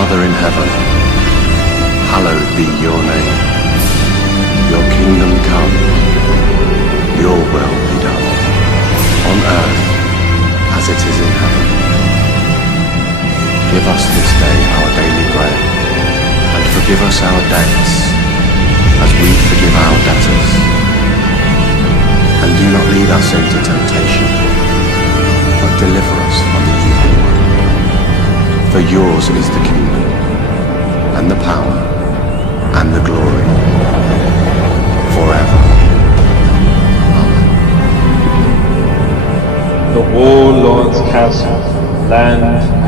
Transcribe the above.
Father in heaven, hallowed be your name. Your kingdom come, your will be done, on earth as it is in heaven. Give us this day our daily bread, and forgive us our debts, as we forgive our debtors. And do not lead us into temptation, but deliver us from the evil one. For yours is the kingdom, and the power, and the glory, forever. Amen. The Warlord's castle, land